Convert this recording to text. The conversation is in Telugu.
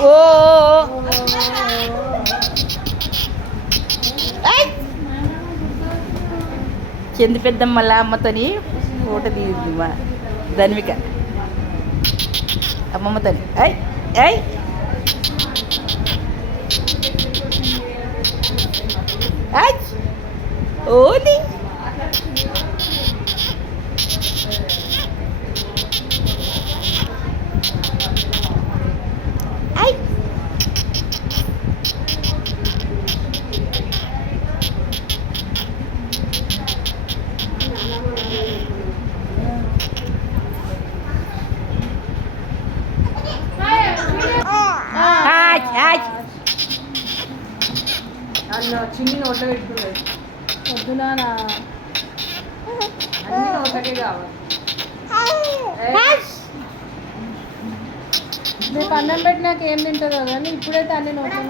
ఓ. చెంది పెద్దమ్మ అమ్మతోని ఫోటో తీయింది మా ధన్విక. అమ్మమ్మతోని. ఐ ఐ ఐ ఓని అన్న చిన్ని నోట పెట్టుకున్నాడు పొద్దున అన్ని నోటకే కావాలి. రేపు అన్నం పెట్టినాక ఏం తింటుందో కానీ ఇప్పుడైతే అన్ని నోట్లో